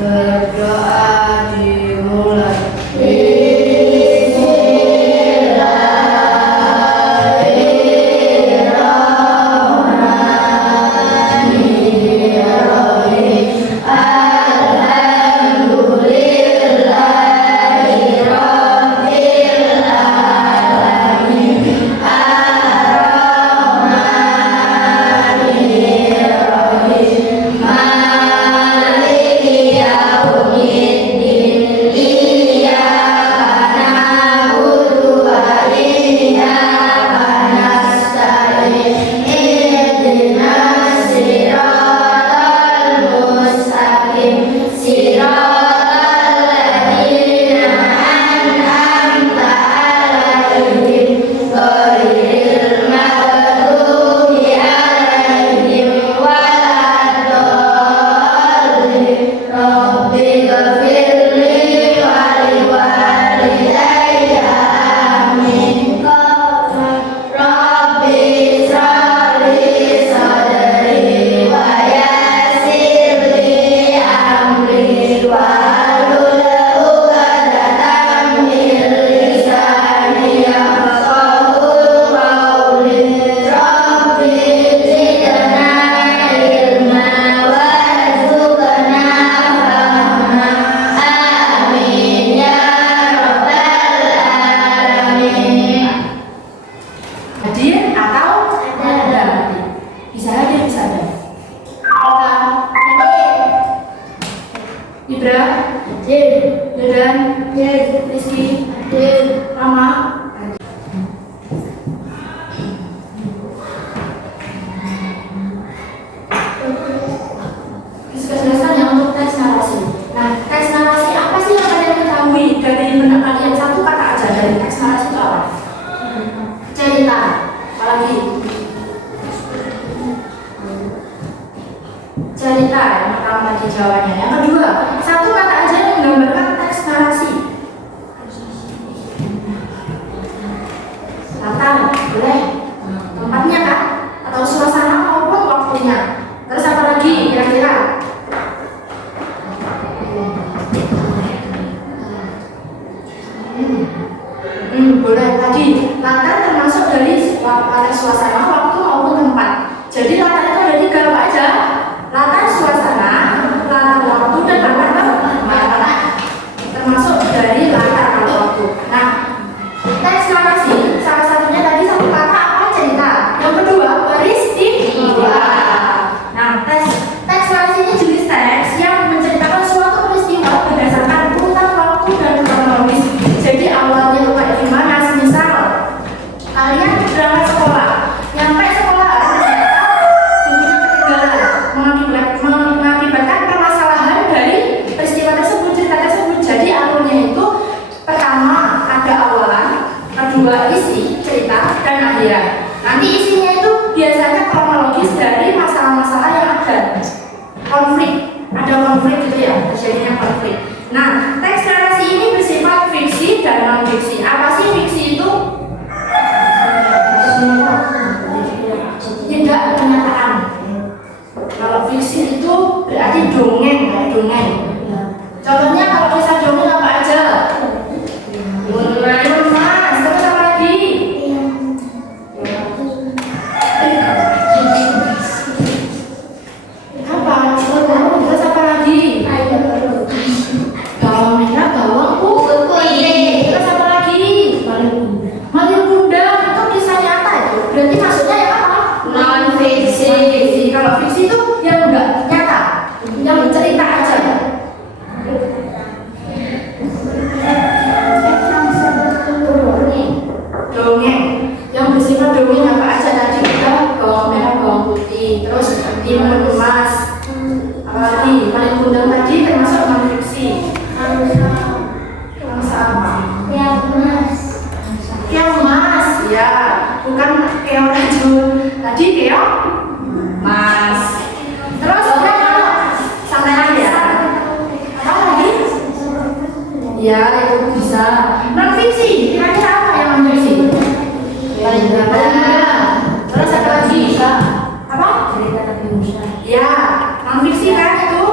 Berdoa dimulai. Hadir atau ada? Bisa hadir, bisa ada. Ibra, hadir. Dadan, hadir. Rizky, hadir. Rama, diskus-diskusan yang untuk teks narasi. Nah, teks narasi apa sih yang kalian ketahui dari benak kalian? Satu kata aja dari teks narasi itu apa? Cerita. Apalagi? Cerita yang pertama tadi jawabannya. Yang kedua, satu kata aja yang menggambarkan teks narasi. Latar, boleh. Tempatnya kan? Atau suasana maupun waktunya. Terus apa lagi kira-kira? Boleh tadi. Latar termasuk dari suasana, waktu maupun tempat. Jadi latar itu ada tiga apa aja? Latar suasana, latar waktu, dan latar tempat. Termasuk dari latar waktu. Nah, teks narasi salah satunya tadi satu kata apa? Cerita. Yang kedua peristiwa. Nah, teks narasi ini jenis teks yang menceritakan suatu peristiwa berdasarkan urutan waktu dan kronologis. Jadi awalnya itu kayak gimana? Misal kalian berangkat sekolah, nyampe sekolah ternyata bukunya ketinggalan, mengakibatkan permasalahan dari peristiwa tersebut, cerita tersebut. Jadi alurnya itu pertama ada awalan, kedua isi cerita, dan akhiran. Nanti isinya itu biasanya kronologis dari masalah-masalah yang ada, ada konflik gitu ya, terjadinya konflik. Nah, teks narasi ini bersifat fiksi dan non fiksi. Apa sih fiksi itu? Tidak kenyataan. Kalau fiksi itu berarti dongeng. Contohnya kalau kisah dongeng apa aja? Mas, terus apa lagi? Apa? Terus apa lagi? Bawang merah, bawang putih. Terus apa lagi? Malin Bunda. Itu kisah nyata itu. Berarti maksudnya ya apa? Non fiksi. Kalau fiksi itu yang enggak nyata, yang cerita aja. Dongeng. Yang bersifat dongeng apa aja tadi? Kita bawang merah, bawang putih. Terus timun emas. Apalagi Malin Bunda tadi termasuk non fiksi. Bangsa apa? Keong mas, ya, bukan keong racun. Tadi keong mas. Terus santai aja. Apa lagi? Ya, itu bisa. Non fiksi, kira-kira apa yang non fiksi? Terus apa lagi? Apa? Ya, Non fiksi kan itu.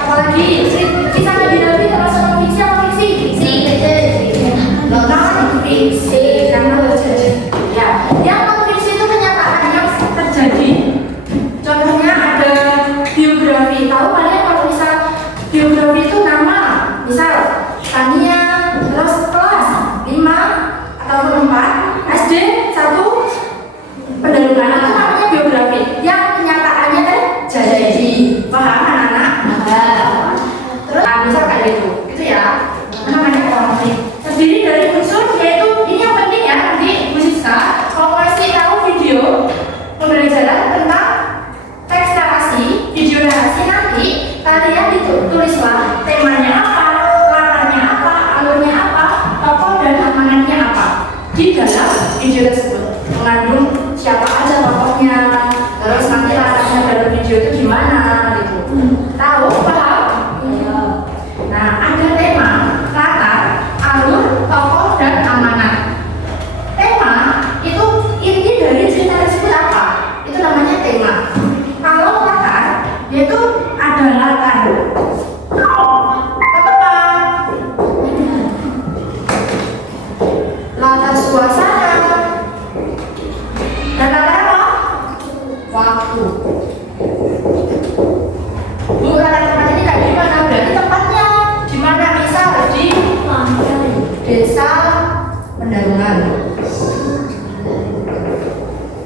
Apalagi kisah Nabi termasuk non fiksi apa fiksi? Non fiksi karena ya. Yang non fiksi itu kenyataan yang terjadi. Contohnya ada biografi. Tahu kalian kalau misal biografi itu nama, misal Tania terus kelas 5 atau 4 SD 1 pendahuluan itu namanya biografi. Yang kenyataannya terjadi. Paham anak-anak? Terus misal kayak gitu ya. Namanya biografi. Terdiri dari unsur yaitu ini yang penting ya nanti Bu Siska kalau kasih tahu video pembelajaran tentang teks narasi, video narasi nanti kalian ditulislah temanya apa, latarnya apa, alurnya apa, tokoh dan amanatnya apa di dalam video tersebut. Mengandung siapa aja tokohnya, terus nanti latarnya dalam video itu gimana gitu. Tahu? Paham? Nah, ada tema, latar, alur, tokoh dan amanat. Tema itu inti dari cerita tersebut apa? Itu namanya tema. Kalau latar, yaitu ada latar. Apa? Latar suasana. Dan latar apa? Waktu. Bu, latar tempat ini kayak gimana? Berarti tempatnya di mana? Misal di desa Pendarungan.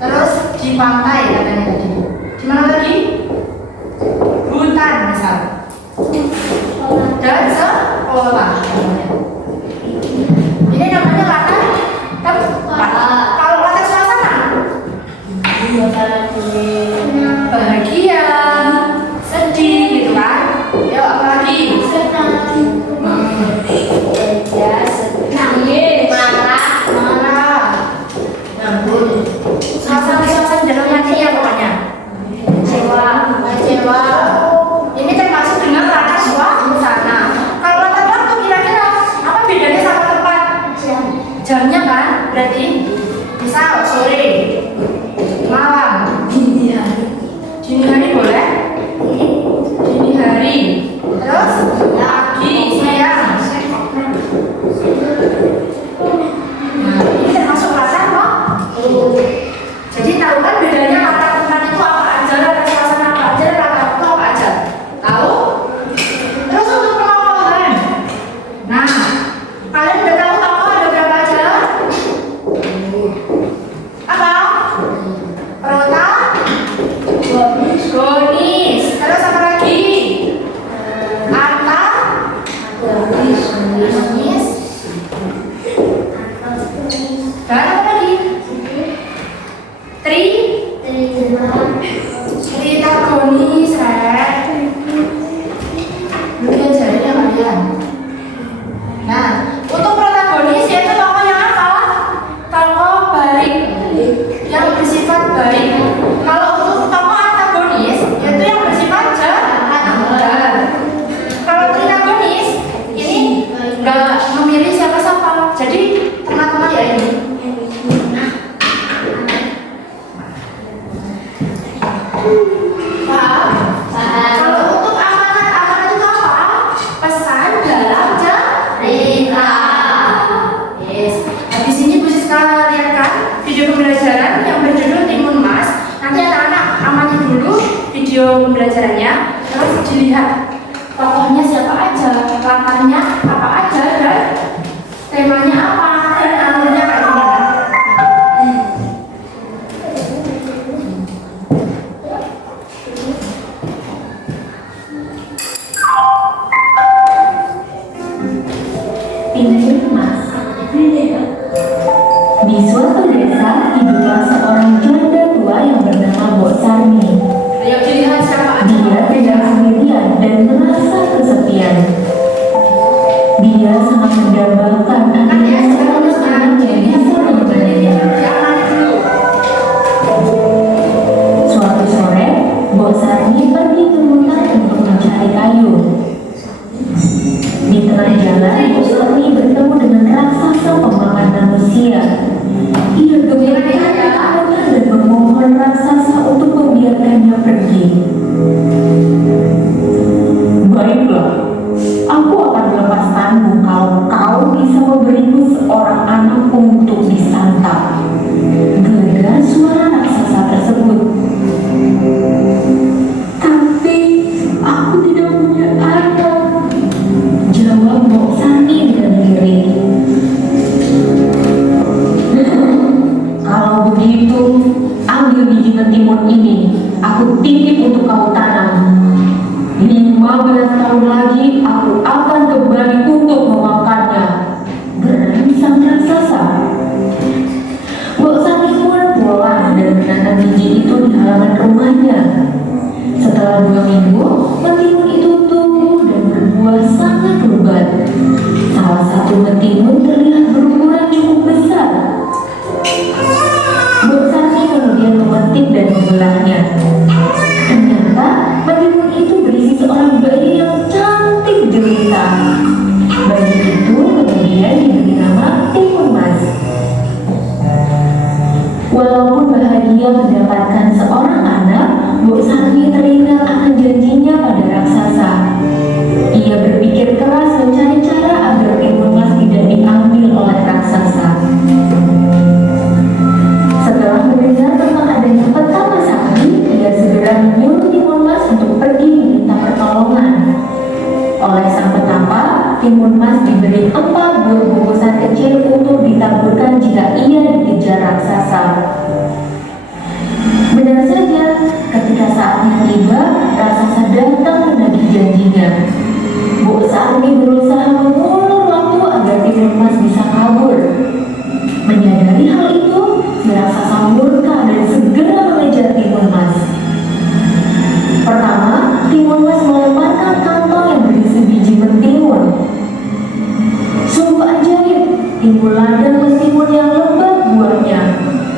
Terus di pantai katanya tadi. Di mana lagi? Hutan misal. Dan sekolah. Ini namanya latar tempat. Kalau latar suasana? Bahagia, sedih gitu kan? Ya apa lagi? Marah. Suasana dalam hatinya pokoknya. Kecewa. Ini termasuk dengan latar suasana. Kalau latar waktu kira-kira apa bedanya sama tempat? Jamnya kan? Berarti misal sore, malam, dini hari boleh? Dini hari. Terus pagi, siang. Nah, ini termasuk latar waktu. Jadi tahu kan bedanya latar tempat itu apa aja, latar suasana apa aja, latar waktu apa aja? Tahu? Terus untuk penokohan. Nah, kalian udah tahu tokoh ada berapa aja? Apa? Protagonis. Terus apa lagi? Antagonis. Dan apa lagi? Tritagonis, Mungkin jadinya kalian. Nah, untuk protagonis yaitu tokoh yang apa? Tokoh baik, yang bersifat baik. Kalau untuk tokoh antagonis yaitu yang bersifat jahat. Kalau tritagonis ini enggak memilih siapa-siapa. Jadi teman-teman ya ini. Paham? Kalau untuk amanat itu apa? Pesan dalam cerita. Yes. Habis ini Bu Siska lihatkan video pembelajaran yang berjudul Timun Mas. Nanti anak-anak amati dulu video pembelajarannya, terus dilihat tokohnya siapa aja, latarnya apa aja, dan temanya apa, dan alurnya kayak gimana. Timun Mas. Di suatu desa hiduplah seorang janda tua yang bernama Mbok Sarmi. Ayo dilihat siapa aja. Dia tidak sendirian dan merasa kesepian. Dia sangat mendambakan adanya seorang anak yang bisa menemaninya. Suatu sore, Mbok Sarmi pergi ke hutan untuk mencari kayu. Di tengah jalan, Mbok Sarmi bertemu dengan raksasa pemakan manusia. Ia gembira dan itu, mentimun itu tumbuh dan berbuah sangat lebat. Salah satu mentimun terlihat berukuran cukup besar. Bu Sani kemudian memetik dan membelahnya. Ternyata mentimun itu berisi seorang bayi yang cantik jelita. Bayi itu kemudian diberi nama Timun Mas. Walaupun bahagia mendapatkan seorang anak, Bu Sani teringat akan janjinya pada raksasa. Ia berpikir keras mencari cara agar Timun Mas tidak diambil oleh raksasa. Setelah mendengar tentang adanya petaka sakti, ia segera menyuruh Timun Mas untuk pergi meminta pertolongan. Oleh sang petapa, Timun Mas diberi 4 buah bungkusan kecil untuk ditaburkan jika ia dikejar raksasa. Benar saja, ketika saatnya tiba, raksasa datang menagih janjinya. Bu Sani berusaha mengulur waktu agar Timun Mas bisa kabur. Menyadari hal itu, si raksasa murka dan segera mengejar Timun Mas. Pertama, Timun Mas melemparkan kantong yang berisi biji mentimun. Sungguh ajaib, timbul ladang mentimun yang lebat buahnya.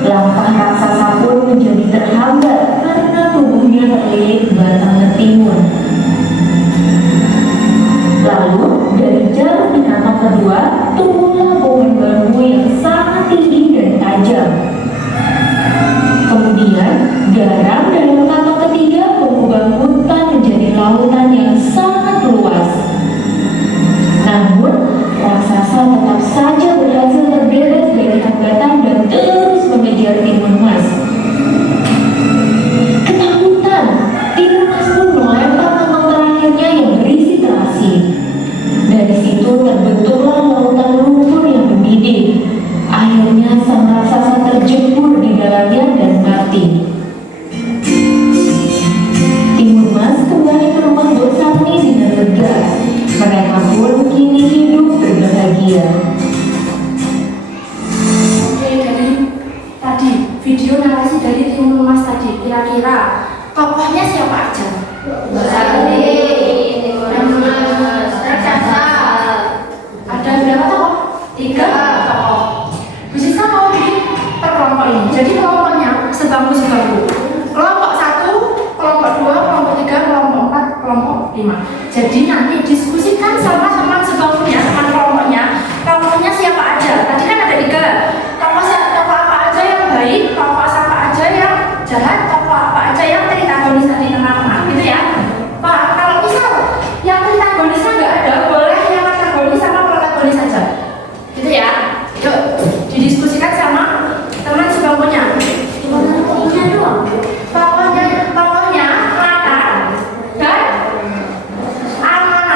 Langkah raksasa pun menjadi terhambat karena tubuhnya terlilit batang mentimun. Lalu, dari jarum di kantong kedua, tumbuhlah pohon bambu yang sangat tinggi dan tajam. Kemudian, garam dalam kantong ketiga mengubah hutan menjadi lautan yang sangat luas. Namun, raksasa tetap saja berhasil terbebas dari hambatan dan terus mengejar Timun Mas. Ketakutan, Timun Mas pun melempar kantong terakhirnya yang berisi terasi. Dari situ terbentuklah lautan lumpur yang mendidih. Akhirnya sang raksasa terjebur di dalamnya dan mati. Timun Mas kembali ke rumah Bu Sani dengan lega. Mereka pun kini hidup berbahagia. Oke, dari tadi video narasi dari Timun Mas tadi, kira-kira tokohnya siapa aja? Ada berapa tokoh? 3 tokoh. Bisa mau bikin per kelompok ini. Jadi kelompoknya sebangku-sebangku. Kelompok 1, kelompok 2, kelompok 3, kelompok 4, kelompok 5. Jadi nanti diskusikan sama teman sebangkunya, teman kelompoknya. Kelompoknya siapa aja? Tadi kan ada 3. Tokoh apa aja yang baik, tokoh apa aja yang jahat, tokoh apa aja yang antagonis tadi tengah-tengah, gitu ya. Pak, kalau misal yang antagonisnya nggak ada, boleh yang antagonis sama protagonis saja, gitu ya. Yuk, didiskusikan sama teman sebangkunya. Gimana tokohnya doang? Tokohnya latar dan amanah.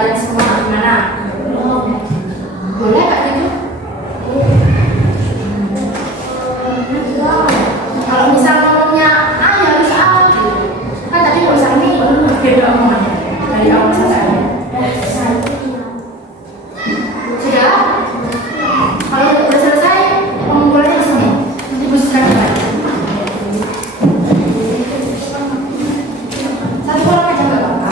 kalian semua gimana? Boleh Kak gitu? Kalau misal ngomongnya A ya harus A gitu. Kan tadi Mbak Sani beda omongannya dari awal sampai akhir. Sudah? Kalau udah selesai, pengumpulannya di sini. Nanti Bu Siska coba. Satu orang aja nggak apa-apa.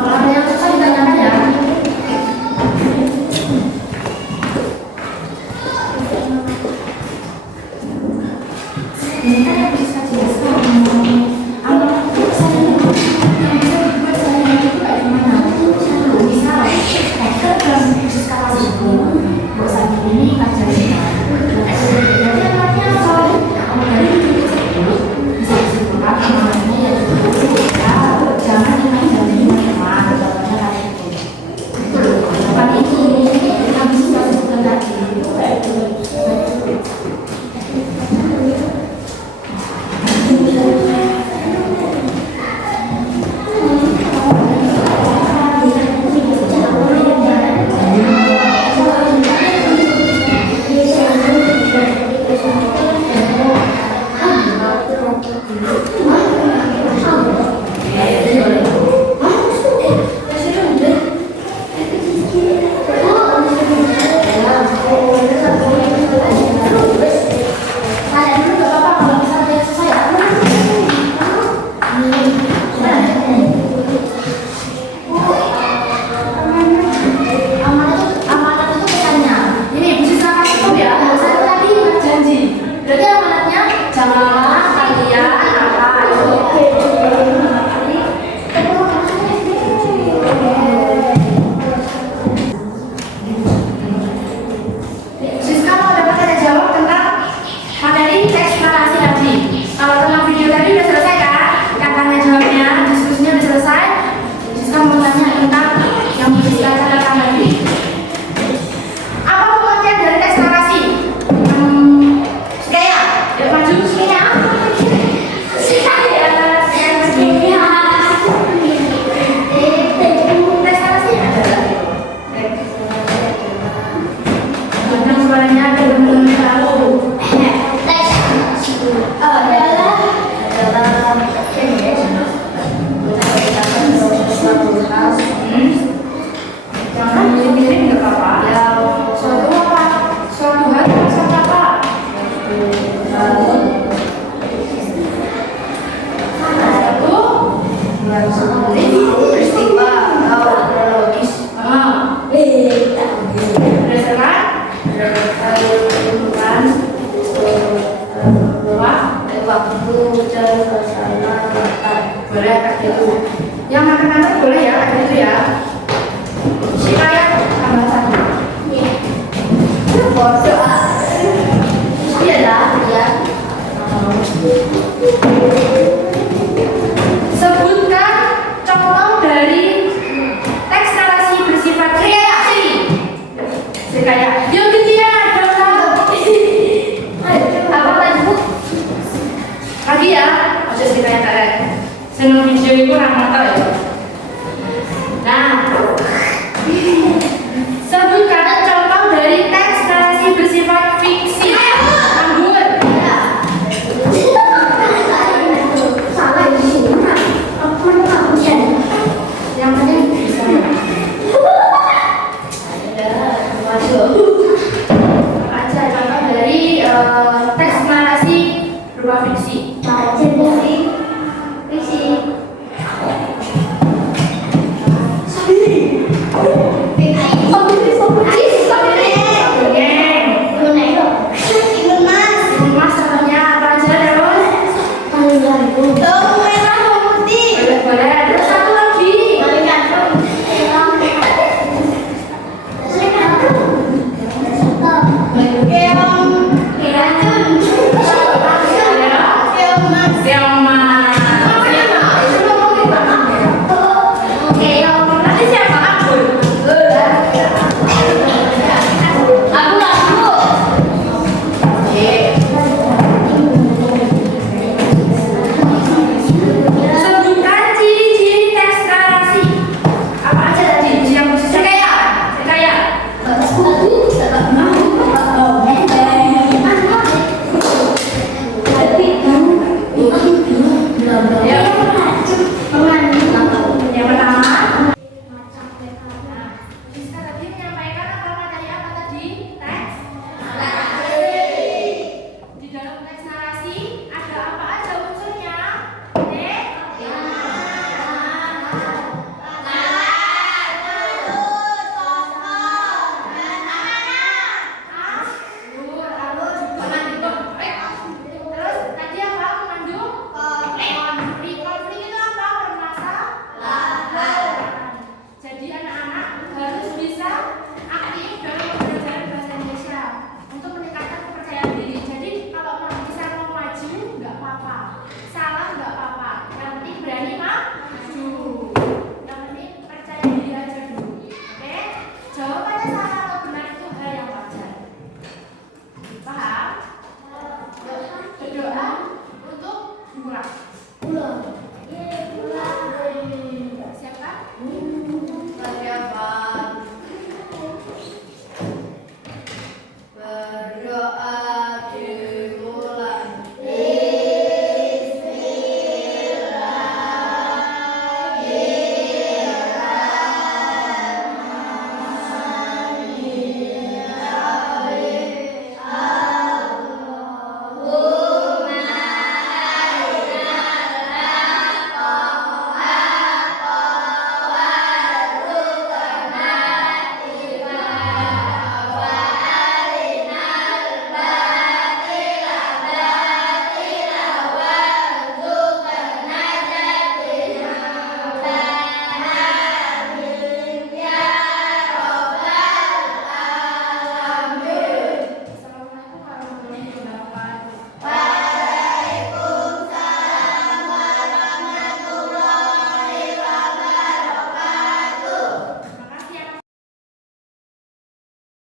Kalau ada yang susah ditanyakan ya. Ini kan yang bisa jelaskan amanat itu saya yang bisa dibuat saya itu kayak gimana? Misal hacker dan bisnis kapal itu bosan ini kajian jadi anaknya soalnya kamu dari bisa disimpulkan amanatnya ya jangan dimain dari teman contohnya kayak gitu depan ini kita bisa sebutkan tadi boleh kayak gitu. Yang makan-makan boleh ya kayak gitu ya. Supaya tambah satu. Iya lah, ya.